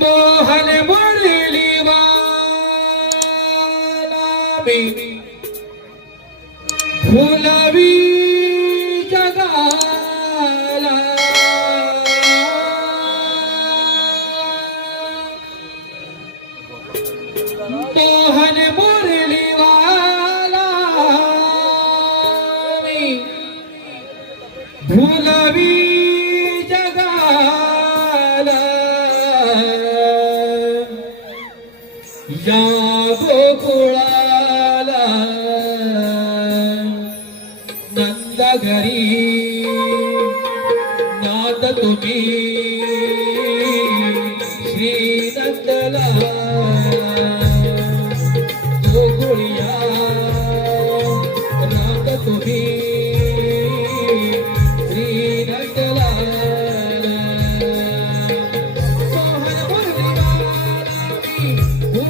मोहन वळली माला फुलवी जगाला. मोहन मुरलीवाला फुलवी या गोकुळाला नंद घरी नाद तुम्ही श्री नंदला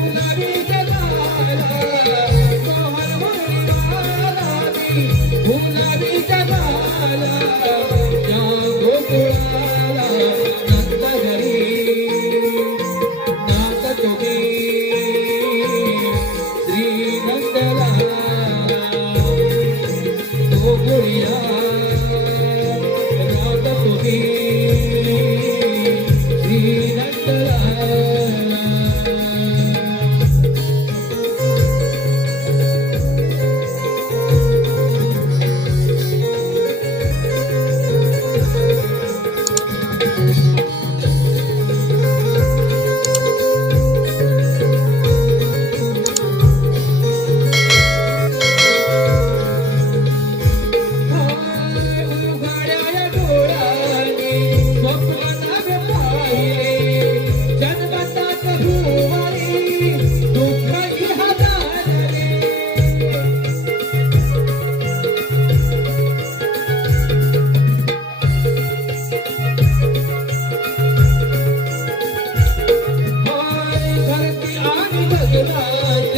Thank you.